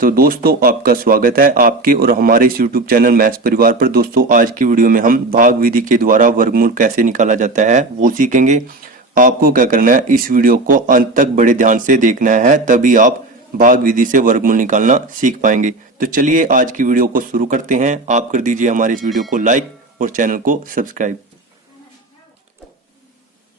तो दोस्तों आपका स्वागत है आपके और हमारे इस YouTube चैनल मैथ्स परिवार पर। दोस्तों आज की वीडियो में हम भाग विधि के द्वारा वर्गमूल कैसे निकाला जाता है वो सीखेंगे। आपको क्या करना है, इस वीडियो को अंत तक बड़े ध्यान से देखना है, तभी आप भाग विधि से वर्गमूल निकालना सीख पाएंगे। तो चलिए आज की वीडियो को शुरू करते हैं। आप कर दीजिए हमारे इस वीडियो को लाइक और चैनल को सब्सक्राइब।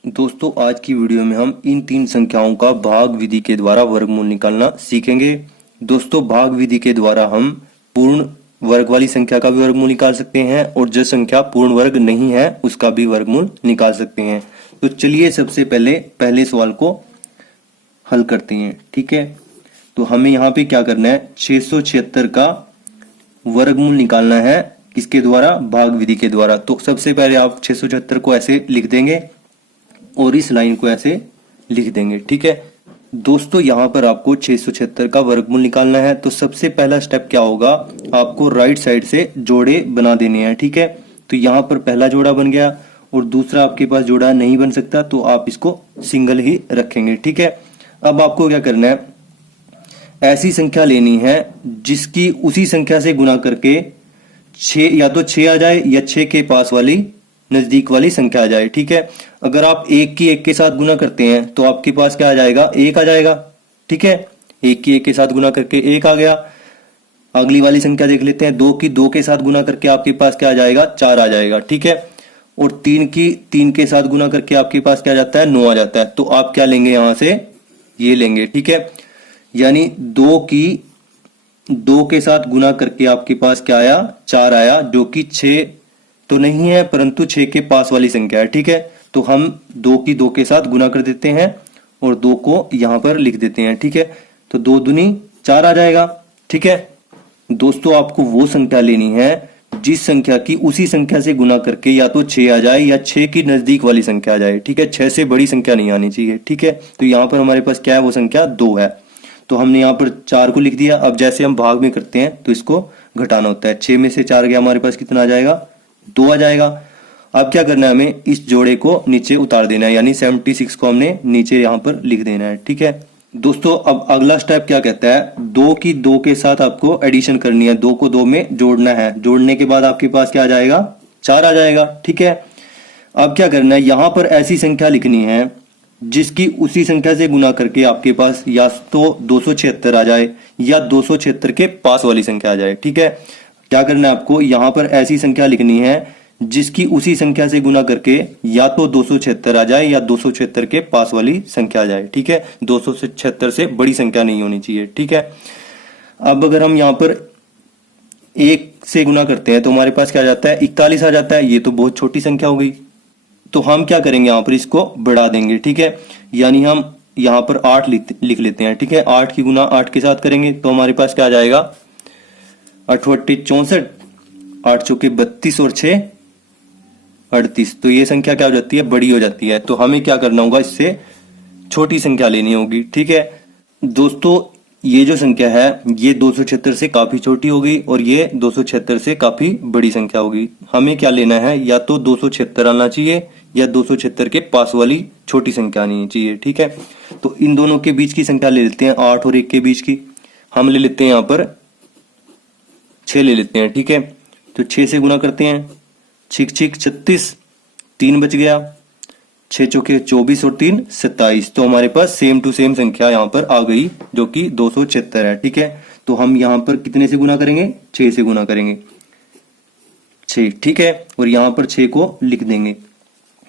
दोस्तों आज की वीडियो में हम इन तीन संख्याओं का भाग विधि के द्वारा वर्गमूल निकालना सीखेंगे। दोस्तों भाग विधि के द्वारा हम पूर्ण वर्ग वाली संख्या का भी वर्गमूल निकाल सकते हैं और जो संख्या पूर्ण वर्ग नहीं है उसका भी वर्गमूल निकाल सकते हैं। तो चलिए सबसे पहले सवाल को हल करते हैं। ठीक है, तो हमें यहाँ पे क्या करना है, 676 का वर्गमूल निकालना है। किसके द्वारा? भाग विधि के द्वारा। तो सबसे पहले आप 676 को ऐसे लिख देंगे और इस लाइन को ऐसे लिख देंगे। ठीक है दोस्तों, यहाँ पर आपको 676 का वर्गमूल निकालना है। तो सबसे पहला स्टेप क्या होगा, आपको राइट साइड से जोड़े बना देने हैं। ठीक है, तो यहाँ पर पहला जोड़ा बन गया और दूसरा आपके पास जोड़ा नहीं बन सकता तो आप इसको सिंगल ही रखेंगे। ठीक है, अब आपको क्या करना है, ऐसी संख्या लेनी है जिसकी उसी संख्या से गुना करके 6 या तो 6 आ जाए या 6 के पास वाली नजदीक वाली संख्या आ जाए। ठीक है, अगर आप 1 की 1 के साथ गुना करते हैं तो आपके पास क्या आ जाएगा, 1 आ जाएगा। ठीक है, 1 की 1 के साथ गुना करके 1 आ गया। अगली वाली संख्या देख लेते हैं, 2 की 2 के साथ गुना करके आपके पास क्या आ जाएगा, 4 आ जाएगा। ठीक है, और 3 की 3 के साथ गुना करके आपके पास क्या आ जाता है, 9 आ जाता है। तो आप क्या लेंगे, यहां से ये लेंगे। ठीक है, यानी 2 की 2 के साथ गुना करके आपके पास क्या आया, 4 आया, जो कि 6 तो नहीं है परंतु 6 के पास वाली संख्या है। ठीक है, तो हम 2 की 2 के साथ गुना कर देते हैं और 2 को यहां पर लिख देते हैं। ठीक है, तो 2 दूनी 4 आ जाएगा। ठीक है दोस्तों, आपको वो संख्या लेनी है जिस संख्या की उसी संख्या से गुना करके या तो 6 आ जाए या 6 की नजदीक वाली संख्या आ जाए। ठीक है, 6 से बड़ी संख्या नहीं आनी चाहिए। ठीक है, तो यहाँ पर हमारे पास क्या है, वो संख्या 2 है। तो हमने यहाँ पर 4 को लिख दिया। अब जैसे हम भाग में करते हैं तो इसको घटाना होता है। 6 में से 4 गया, हमारे पास कितना आ जाएगा, 2 आ जाएगा। अब क्या करना है, हमें इस जोड़े को नीचे उतार देना है, यानी 76 को हमने नीचे यहाँ पर लिख देना है। ठीक है दोस्तों, अब अगला स्टेप क्या कहता है, 2 की 2 के साथ आपको एडिशन करनी है, 2 को 2 में जोड़ना है। जोड़ने के बाद आपके पास क्या आ जाएगा, 4 आ जाएगा। ठीक है, अब क्या करना है, यहां पर ऐसी संख्या लिखनी है जिसकी उसी संख्या से गुना करके आपके पास या तो 276 आ जाए या 276 के पास वाली संख्या आ जाए। ठीक है, क्या करना है आपको, यहां पर ऐसी संख्या लिखनी है जिसकी उसी संख्या से गुना करके या तो 276 आ जाए या 276 के पास वाली संख्या आ जाए। ठीक है, 276 से बड़ी संख्या नहीं होनी चाहिए। ठीक है, अब अगर हम यहां पर 1 से गुना करते हैं तो हमारे पास क्या आ जाता है, 41 आ जाता है। ये तो बहुत छोटी संख्या हो गई, तो हम क्या करेंगे, यहां पर इसको बढ़ा देंगे। ठीक है, यानी हम यहां पर 8 लिख लेते हैं। ठीक है, 8 की गुना 8 के साथ करेंगे तो हमारे पास क्या आ जाएगा, 8 64, 8 चौके 32 और 6 38। तो ये संख्या क्या हो जाती है, बड़ी हो जाती है। तो हमें क्या करना होगा, इससे छोटी संख्या लेनी होगी। ठीक है दोस्तों, ये जो संख्या है ये 276 से काफी छोटी होगी और ये 276 से काफी बड़ी संख्या होगी। हमें क्या लेना है, या तो 276 आना चाहिए या 276 के पास वाली छोटी संख्या आनी चाहिए। ठीक है, तो इन दोनों के बीच की संख्या ले लेते हैं, 8 और 1 के बीच की हम ले लेते हैं, यहाँ पर 6 ले लेते हैं। ठीक है, तो 6 से गुना करते हैं, 6 6 36, 3 बच गया, 6 चौके 24 और 3 27। तो हमारे पास सेम टू सेम संख्या यहाँ पर आ गई जो कि 276 है। ठीक है, तो हम यहाँ पर कितने से गुना करेंगे, 6 से गुना करेंगे, 6। ठीक है, और यहाँ पर 6 को लिख देंगे।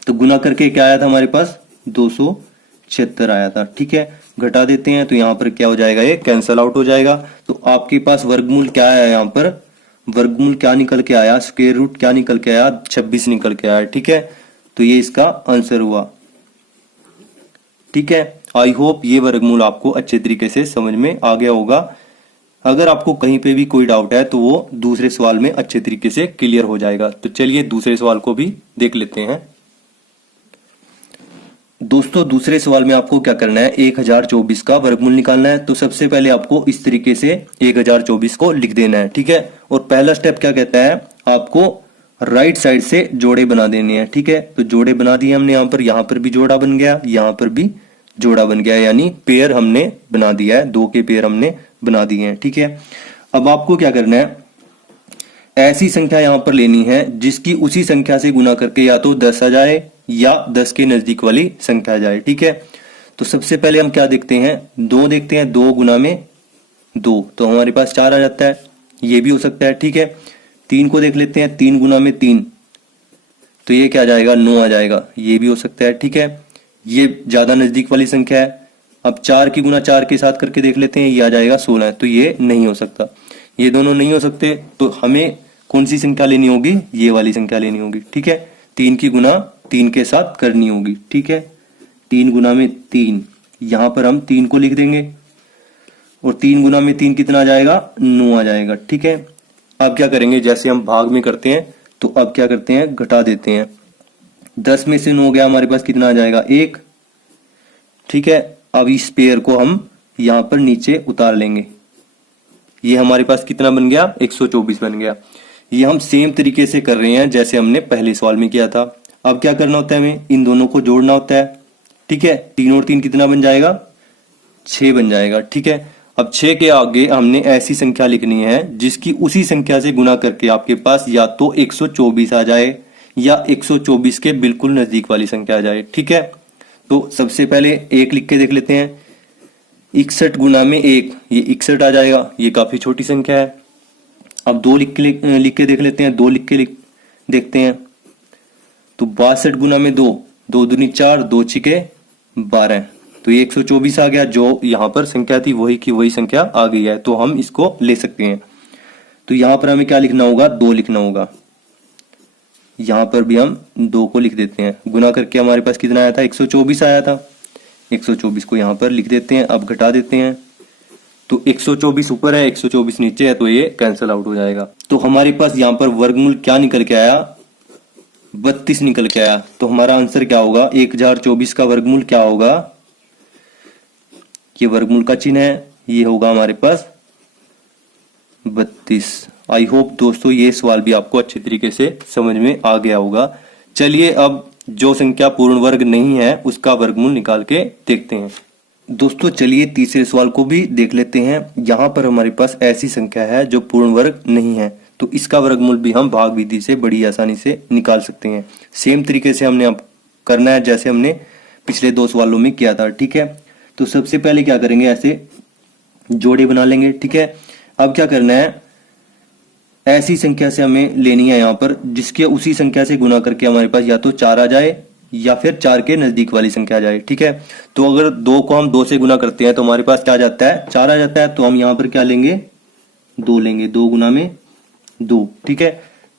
तो गुना करके क्या आया था हमारे पास, 276 आया था। ठीक है, घटा देते हैं तो यहाँ पर क्या हो जाएगा, ये कैंसल आउट हो जाएगा। तो आपके पास वर्गमूल क्या आया, यहाँ पर वर्गमूल क्या निकल के आया, स्क्वायर रूट क्या निकल के आया, 26 निकल के आया। ठीक है, तो ये इसका आंसर हुआ। ठीक है, आई होप ये वर्गमूल आपको अच्छे तरीके से समझ में आ गया होगा। अगर आपको कहीं पे भी कोई डाउट है तो वो दूसरे सवाल में अच्छे तरीके से क्लियर हो जाएगा। तो चलिए दूसरे सवाल को भी देख लेते हैं। दोस्तों दूसरे सवाल में आपको क्या करना है, 1024 का वर्गमूल निकालना है। तो सबसे पहले आपको इस तरीके से 1024 को लिख देना है। ठीक है, और पहला स्टेप क्या कहता है, आपको राइट साइड से जोड़े बना देने हैं। ठीक है, तो जोड़े बना दिए हमने, यहाँ पर भी जोड़ा बन गया, यहाँ पर भी जोड़ा बन गया, यानी पेयर हमने बना दिया है, 2 के पेयर हमने बना दिए हैं। ठीक है, अब आपको क्या करना है, ऐसी संख्या यहां पर लेनी है जिसकी उसी संख्या से गुना करके या तो 10 आ जाए या 10 के नजदीक वाली संख्या आ जाए। ठीक है, तो सबसे पहले हम क्या देखते हैं, 2 देखते हैं, 2 गुना में 2 तो हमारे पास 4 आ जाता है, ये भी हो सकता है। ठीक है, 3 को देख लेते हैं, 3 गुना में 3 तो ये क्या आ जाएगा, 9 आ जाएगा, ये भी हो सकता है। ठीक है, ये ज्यादा नजदीक वाली संख्या है। अब 4 की गुना 4 के साथ करके देख लेते हैं, ये आ जाएगा 16, तो ये नहीं हो सकता, ये दोनों नहीं हो सकते। तो हमें कौन सी संख्या लेनी होगी, ये वाली संख्या लेनी होगी। ठीक है, 3 की गुना 3 के साथ करनी होगी। ठीक है, 3 गुना में 3, यहां पर हम 3 को लिख देंगे और 3 गुना में 3 कितना आ जाएगा, 9 आ जाएगा। ठीक है, अब क्या करेंगे, जैसे हम भाग में करते हैं तो अब क्या करते हैं, घटा देते हैं। 10 में से 9 गया, हमारे पास कितना आ जाएगा, 1। ठीक है, अब इस पेयर को हम यहां पर नीचे उतार लेंगे, ये हमारे पास कितना बन गया, 124 बन गया। ये हम सेम तरीके से कर रहे हैं जैसे हमने पहले सवाल में किया था। अब क्या करना होता है, हमें इन दोनों को जोड़ना होता है। ठीक है, 3 और 3 कितना बन जाएगा, 6 बन जाएगा। ठीक है, अब 6 के आगे हमने ऐसी संख्या लिखनी है जिसकी उसी संख्या से गुना करके आपके पास या तो 124 आ जाए या 124 के बिल्कुल नजदीक वाली संख्या आ जाए। ठीक है, तो सबसे पहले 1 लिख के देख लेते हैं, 61 गुना में 1, ये 61 आ जाएगा, ये काफी छोटी संख्या है। अब 2 लिख के देख लेते हैं, 2 लिख के देखते हैं, तो 62 गुना में 2, 2 दूनी 4, 2 छिके 12, तो ये 124 आ गया। जो यहाँ पर संख्या थी वही की वही संख्या आ गई है, तो हम इसको ले सकते हैं। तो यहाँ पर हमें क्या लिखना होगा, 2 लिखना होगा। यहाँ पर भी हम 2 को लिख देते हैं, गुना करके हमारे पास कितना आया था, 124 आया था। 124 को यहाँ पर लिख देते हैं, अब घटा देते हैं, तो 124 ऊपर है, 124 नीचे है, तो ये कैंसिल आउट हो जाएगा। तो हमारे पास यहाँ पर वर्गमूल क्या निकल के आया, 32 निकल के आया। तो हमारा आंसर क्या होगा, 1024 का वर्गमूल क्या होगा, ये वर्गमूल का चिन्ह है, ये होगा हमारे पास 32। आई होप दोस्तों ये सवाल भी आपको अच्छे तरीके से समझ में आ गया होगा। चलिए अब जो संख्या पूर्ण वर्ग नहीं है उसका वर्गमूल निकाल के देखते हैं। दोस्तों चलिए तीसरे सवाल को भी देख लेते हैं। यहाँ पर हमारे पास ऐसी संख्या है जो पूर्ण वर्ग नहीं है, तो इसका वर्गमूल भी हम भाग विधि से बड़ी आसानी से निकाल सकते हैं। सेम तरीके से हमने अब करना है जैसे हमने पिछले 2 सवालों में किया था। ठीक है, तो सबसे पहले क्या करेंगे, ऐसे जोड़े बना लेंगे। ठीक है, अब क्या करना है, ऐसी संख्या से हमें लेनी है यहाँ पर जिसके उसी संख्या से गुना करके हमारे पास या तो 4 आ जाए या फिर 4 के नजदीक वाली संख्या आ जाए। ठीक है, तो अगर 2 को हम 2 से गुना करते हैं तो हमारे पास क्या आ जाता है, 4 आ जाता है। तो हम यहाँ पर क्या लेंगे, 2 लेंगे, 2 गुना में 2। ठीक है,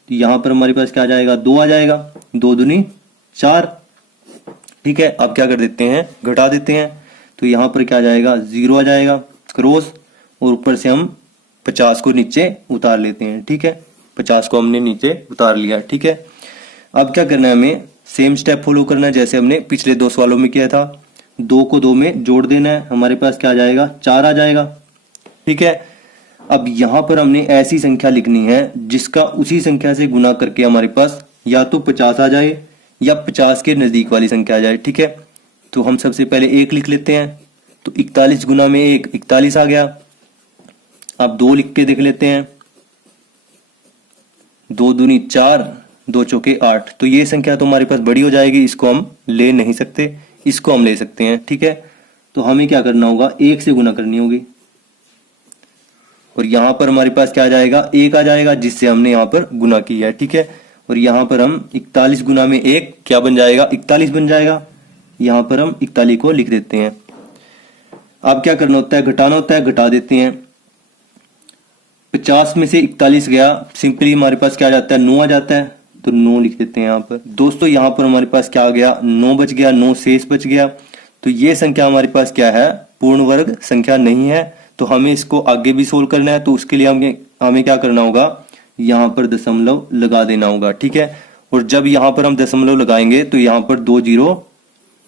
तो यहाँ पर हमारे पास क्या आ जाएगा, 2 आ जाएगा, 2 दूनी 4। ठीक है, अब क्या कर देते हैं, घटा देते हैं, तो यहाँ पर क्या आ जाएगा, 0 आ जाएगा क्रॉस, और ऊपर से हम 50 को नीचे उतार लेते हैं। ठीक है, 50 को हमने नीचे उतार लिया। ठीक है, अब क्या करना है, हमें सेम स्टेप फॉलो करना है जैसे हमने पिछले 2 सवालों में किया था। 2 को 2 में जोड़ देना है, हमारे पास क्या आ जाएगा, 4 आ जाएगा। ठीक है, अब यहां पर हमने ऐसी संख्या लिखनी है जिसका उसी संख्या से गुना करके हमारे पास या तो 50 आ जाए या 50 के नजदीक वाली संख्या आ जाए। ठीक है, तो हम सबसे पहले 1 लिख लेते हैं, तो 41 गुना में 1, 41 आ गया। अब 2 लिख के देख लेते हैं, 2 दूनी 4, 2 चौके 8, तो ये संख्या तो हमारे पास बड़ी हो जाएगी, इसको हम ले नहीं सकते, इसको हम ले सकते हैं। ठीक है, तो हमें क्या करना होगा, 1 से गुना करनी होगी, और यहां पर हमारे पास क्या आ जाएगा, 1 आ जाएगा जिससे हमने यहां पर गुना किया है। ठीक है, और यहां पर हम 41 गुना में 1 क्या बन जाएगा, 41 बन जाएगा। यहां पर हम 41 को लिख देते हैं। अब क्या करना होता है, घटाना होता है, घटा देते हैं। 50 में से 41 गया, सिंपली हमारे पास क्या आ जाता है, 9 आ जाता है, तो 9 लिख देते हैं यहाँ पर। दोस्तों यहाँ पर हमारे पास क्या आ गया, 9 बच गया, 9 शेष बच गया। तो ये संख्या हमारे पास क्या है, पूर्ण वर्ग संख्या नहीं है। तो हमें इसको आगे भी सोल्व करना है, तो उसके लिए हमें क्या करना होगा, यहाँ पर दशमलव लगा देना होगा। ठीक है, और जब यहाँ पर हम दशमलव लगाएंगे तो यहाँ पर 2 जीरो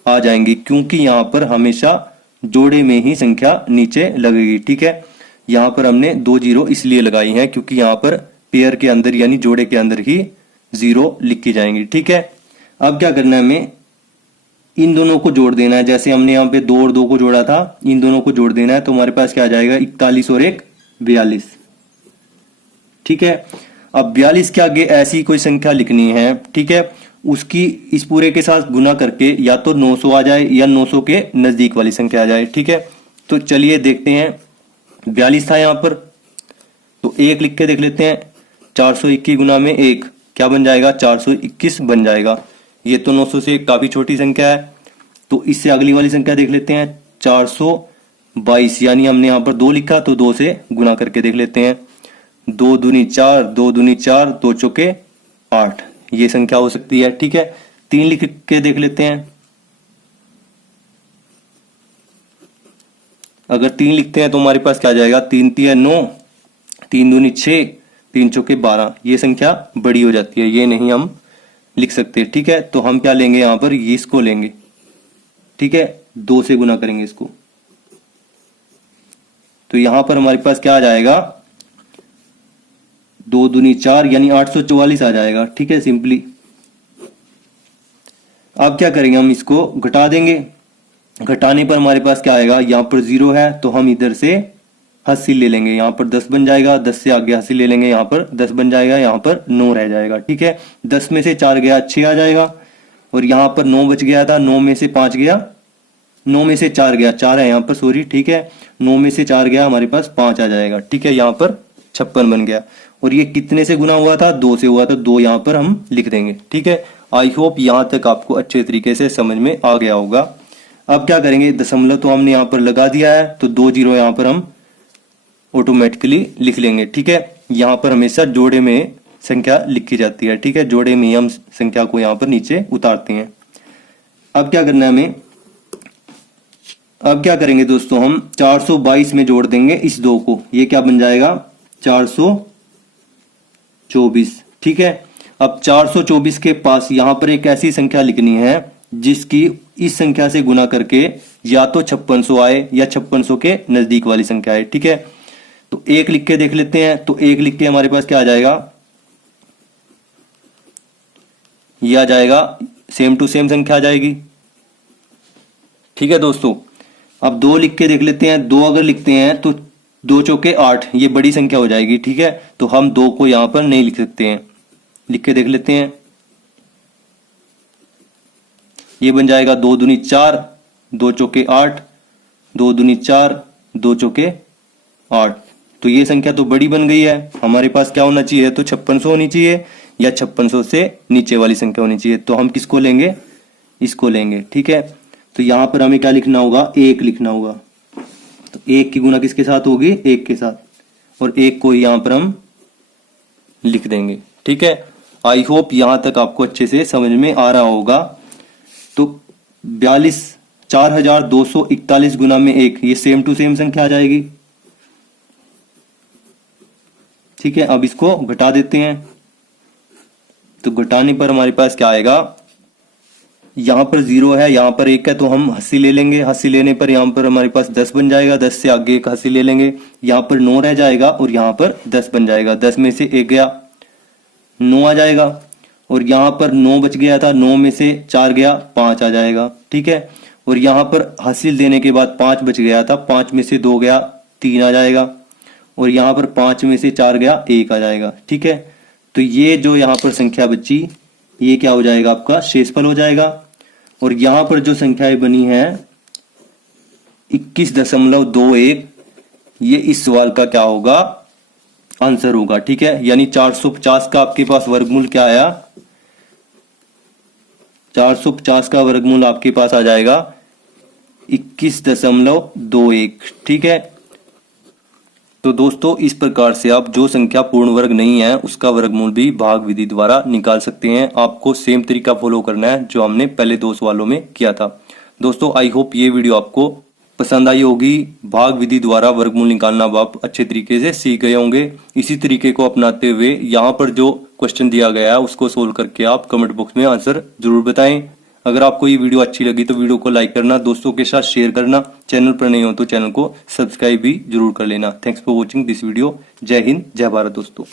आ जाएंगे, क्योंकि यहाँ पर हमेशा जोड़े में ही संख्या नीचे लगेगी। ठीक है, यहाँ पर हमने 2 जीरो इसलिए लगाई है क्योंकि यहाँ पर पेयर के अंदर यानी जोड़े के अंदर ही 0 लिखी जाएंगी। ठीक है, अब क्या करना है, हमें इन दोनों को जोड़ देना है। जैसे हमने यहाँ पे 2 और 2 को जोड़ा था, इन दोनों को जोड़ देना है। तो हमारे पास क्या आ जाएगा, 41 और 1 42। ठीक है, अब 42 के आगे ऐसी कोई संख्या लिखनी है, ठीक है, उसकी इस पूरे के साथ गुना करके या तो 900 आ जाए या 900 के नजदीक वाली संख्या आ जाए। ठीक है, तो चलिए देखते हैं। 42 था यहाँ पर, तो 1 लिख के देख लेते हैं। 421 गुना में 1 क्या बन जाएगा, 421 बन जाएगा। ये तो 900 से काफी छोटी संख्या है। तो इससे अगली वाली संख्या देख लेते हैं, 422, यानी हमने यहाँ पर 2 लिखा तो 2 से गुना करके देख लेते हैं। 2 दूनी 4, 2 दूनी 4, 2 चौके 8, ये संख्या हो सकती है। ठीक है, 3 लिख के देख लेते हैं। अगर 3 लिखते हैं तो हमारे पास क्या आ जाएगा, 3 3 9, 3 दूनी 6, 3 चौके 12, ये संख्या बड़ी हो जाती है, ये नहीं हम लिख सकते। ठीक है, तो हम क्या लेंगे यहां पर, ये इसको लेंगे। ठीक है, 2 से गुना करेंगे इसको, तो यहां पर हमारे पास क्या आ जाएगा, 2 दूनी 4 यानी 844 आ जाएगा। ठीक है, सिंपली। अब क्या करेंगे, हम इसको घटा देंगे। घटाने पर हमारे पास क्या आएगा, यहां पर 0 है तो हम इधर से हासिल ले लेंगे, यहां पर 10 बन जाएगा। 10 से आगे हासिल ले लेंगे, यहां पर 10 बन जाएगा, यहां पर 9 रह जाएगा। ठीक है, 10 में से 4 गया 6 आ जाएगा, और यहां पर 9 बच गया था, 9 में से 5 गया, 9 में से 4 गया, 4 है यहां पर, सॉरी। ठीक है, 9 में से 4 गया, हमारे पास 5 आ जाएगा। ठीक है, यहां पर 56 बन गया। और ये कितने से गुना हुआ था, 2 से हुआ था, 2 यहां पर हम लिख देंगे। ठीक है, आई होप यहां तक आपको अच्छे तरीके से समझ में आ गया होगा। अब क्या करेंगे, दशमलव तो हमने यहां पर लगा दिया है, तो 2 0 यहां पर हम ऑटोमेटिकली लिख लेंगे। ठीक है, यहां पर हमेशा जोड़े में संख्या लिखी जाती है। ठीक है, जोड़े में हम संख्या को यहां पर नीचे उतारते हैं। अब क्या करना है हमें, अब क्या करेंगे दोस्तों, हम 422 में जोड़ देंगे इस 2 को, ये क्या बन जाएगा, 424। ठीक है, अब 424 के पास यहां पर एक ऐसी संख्या लिखनी है जिसकी इस संख्या से गुना करके या तो 5600 आए या 5600 के नजदीक वाली संख्या है। ठीक है, तो 1 लिख के देख लेते हैं। तो 1 लिख के हमारे पास क्या आ जाएगा, ये आ जाएगा, सेम टू सेम संख्या आ जाएगी। ठीक है दोस्तों, अब 2 लिख के देख लेते हैं। 2 अगर लिखते हैं तो 2 चौके 8, ये बड़ी संख्या हो जाएगी। ठीक है, तो हम 2 को यहां पर नहीं लिख सकते हैं, लिख के देख लेते हैं। ये बन जाएगा 2 दूनी 4, 2 चौके 8, 2 दूनी 4, 2 चौके 8, तो ये संख्या तो बड़ी बन गई है। हमारे पास क्या होना चाहिए, तो 5600 होनी चाहिए या 5600 से नीचे वाली संख्या होनी चाहिए। तो हम किसको लेंगे, इसको लेंगे। ठीक है, तो यहां पर हमें क्या लिखना होगा, 1 लिखना होगा। तो 1 की गुना किसके साथ होगी, 1 के साथ, और 1 को यहां पर हम लिख देंगे। ठीक है, आई होप यहां तक आपको अच्छे से समझ में आ रहा होगा। तो 42,4241 गुना में 1, ये सेम टू सेम संख्या आ जाएगी। ठीक है, अब इसको घटा देते हैं। तो घटाने पर हमारे पास क्या आएगा, यहां पर 0 है, यहां पर 1 है, तो हम हस्सी ले लेंगे। हस्सी लेने पर यहां पर हमारे पास 10 बन जाएगा। 10 से आगे एक हस्सी ले लेंगे, यहां पर 9 रह जाएगा, और यहां पर 10 बन जाएगा। 10 में से 1 गया, 9 आ जाएगा, और यहां पर 9 बच गया था, 9 में से 4 गया, 5 आ जाएगा। ठीक है, और यहां पर हासिल देने के बाद 5 बच गया था, 5 में से 2 गया, 3 आ जाएगा, और यहां पर 5 में से 4 गया, 1 आ जाएगा। ठीक है, तो ये जो यहां पर संख्या बची, ये क्या हो जाएगा, आपका शेषफल हो जाएगा। और यहां पर जो संख्याएं बनी है 21.21, ये इस सवाल का क्या होगा, आंसर होगा। ठीक है, यानी 450 का आपके पास वर्गमूल क्या आया, 450 का वर्गमूल आपके पास आ जाएगा 21.21। ठीक है, तो दोस्तों इस प्रकार से आप जो संख्या पूर्ण वर्ग नहीं है उसका वर्गमूल भी भाग विधि द्वारा निकाल सकते हैं। आपको सेम तरीका फॉलो करना है जो हमने पहले 2 सवालों में किया था। दोस्तों आई होप ये वीडियो आपको पसंद आई होगी। भाग विधि द्वारा वर्गमूल निकालना आप अच्छे तरीके से सीख गए होंगे। इसी तरीके को अपनाते हुए यहाँ पर जो क्वेश्चन दिया गया है उसको सोल्व करके आप कमेंट बॉक्स में आंसर जरूर बताएं। अगर आपको ये वीडियो अच्छी लगी तो वीडियो को लाइक करना, दोस्तों के साथ शेयर करना, चैनल पर नहीं हो तो चैनल को सब्सक्राइब भी जरूर कर लेना। Thanks for watching this video. जय हिंद, जय भारत दोस्तों।